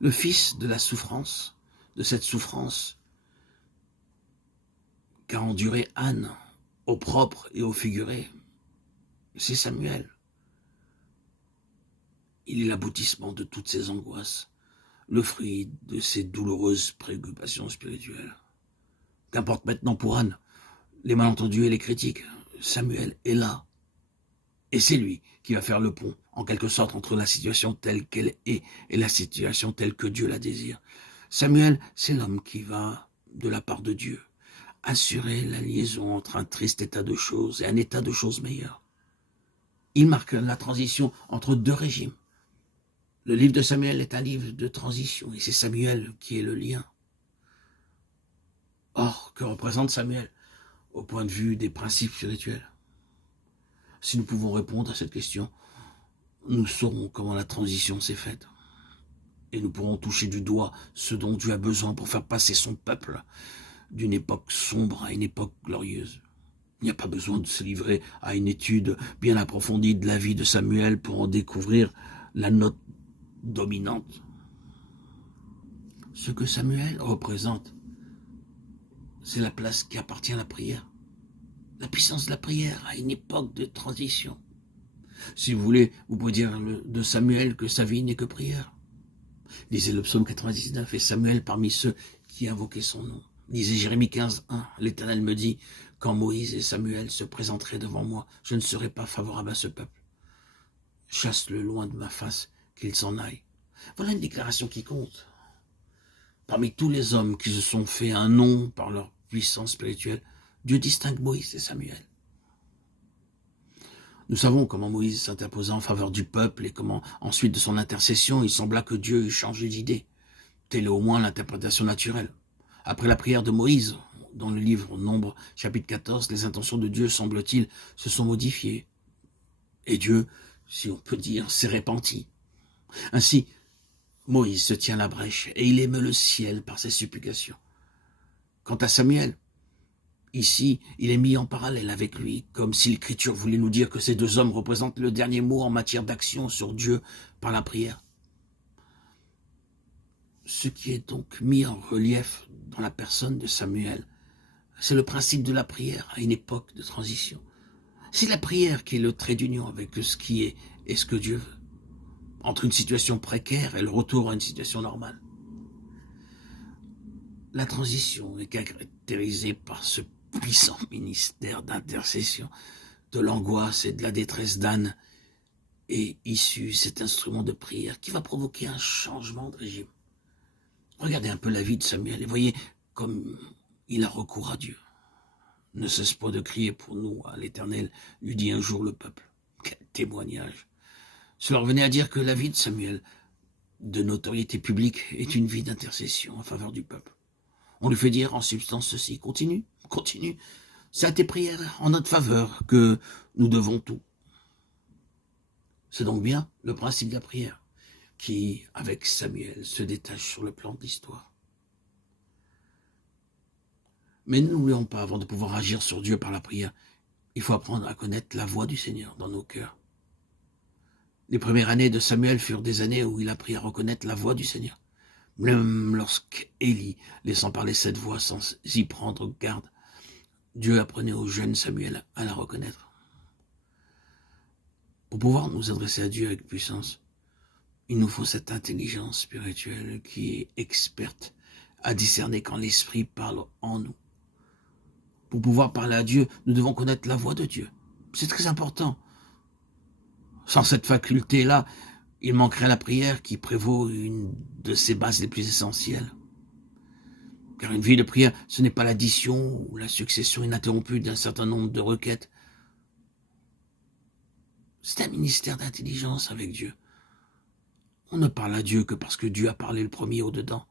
Le fils de la souffrance, de cette souffrance qu'a enduré Anne, au propre et au figuré, c'est Samuel. Il est l'aboutissement de toutes ses angoisses, le fruit de ses douloureuses préoccupations spirituelles. Qu'importe maintenant pour Anne, les malentendus et les critiques, Samuel est là. Et c'est lui qui va faire le pont, en quelque sorte, entre la situation telle qu'elle est et la situation telle que Dieu la désire. Samuel, c'est l'homme qui va, de la part de Dieu, assurer la liaison entre un triste état de choses et un état de choses meilleur. Il marque la transition entre deux régimes. Le livre de Samuel est un livre de transition, et c'est Samuel qui est le lien. Or, que représente Samuel au point de vue des principes spirituels? Si nous pouvons répondre à cette question, nous saurons comment la transition s'est faite. Et nous pourrons toucher du doigt ce dont Dieu a besoin pour faire passer son peuple d'une époque sombre à une époque glorieuse. Il n'y a pas besoin de se livrer à une étude bien approfondie de la vie de Samuel pour en découvrir la note dominante. Ce que Samuel représente, c'est la place qui appartient à la prière. La puissance de la prière à une époque de transition. Si vous voulez, vous pouvez dire de Samuel que sa vie n'est que prière. Lisez le psaume 99, et Samuel parmi ceux qui invoquaient son nom. Lisez Jérémie 15, 1, l'Éternel me dit, quand Moïse et Samuel se présenteraient devant moi, je ne serai pas favorable à ce peuple. Chasse-le loin de ma face, qu'il s'en aille. Voilà une déclaration qui compte. Parmi tous les hommes qui se sont fait un nom par leur puissance spirituelle, Dieu distingue Moïse et Samuel. Nous savons comment Moïse s'interposa en faveur du peuple et comment, ensuite de son intercession, il sembla que Dieu eût changé d'idée. Telle est au moins l'interprétation naturelle. Après la prière de Moïse, dans le livre Nombre, chapitre 14, les intentions de Dieu, semble-t-il, se sont modifiées. Et Dieu, si on peut dire, s'est repenti. Ainsi, Moïse se tient la brèche et il émeut le ciel par ses supplications. Quant à Samuel, ici, il est mis en parallèle avec lui, comme si l'Écriture voulait nous dire que ces deux hommes représentent le dernier mot en matière d'action sur Dieu par la prière. Ce qui est donc mis en relief dans la personne de Samuel, c'est le principe de la prière à une époque de transition. C'est la prière qui est le trait d'union avec ce qui est et ce que Dieu veut, entre une situation précaire et le retour à une situation normale. La transition est caractérisée par ce puissant ministère d'intercession, de l'angoisse et de la détresse d'Anne, et issu cet instrument de prière qui va provoquer un changement de régime. Regardez un peu la vie de Samuel et voyez comme il a recours à Dieu. Ne cesse pas de crier pour nous à l'Éternel, lui dit un jour le peuple. Quel témoignage! Cela revenait à dire que la vie de Samuel, de notoriété publique, est une vie d'intercession en faveur du peuple. On lui fait dire en substance ceci, continue. C'est à tes prières en notre faveur que nous devons tout. C'est donc bien le principe de la prière qui, avec Samuel, se détache sur le plan de l'histoire. Mais n'oublions pas, avant de pouvoir agir sur Dieu par la prière, il faut apprendre à connaître la voix du Seigneur dans nos cœurs. Les premières années de Samuel furent des années où il apprit à reconnaître la voix du Seigneur. Même lorsqu'Élie, laissant parler cette voix sans y prendre garde, Dieu apprenait au jeune Samuel à la reconnaître. Pour pouvoir nous adresser à Dieu avec puissance, il nous faut cette intelligence spirituelle qui est experte à discerner quand l'Esprit parle en nous. Pour pouvoir parler à Dieu, nous devons connaître la voix de Dieu. C'est très important. Sans cette faculté-là, il manquerait la prière qui prévaut une de ses bases les plus essentielles. Car une vie de prière, ce n'est pas l'addition ou la succession ininterrompue d'un certain nombre de requêtes. C'est un ministère d'intelligence avec Dieu. On ne parle à Dieu que parce que Dieu a parlé le premier au-dedans.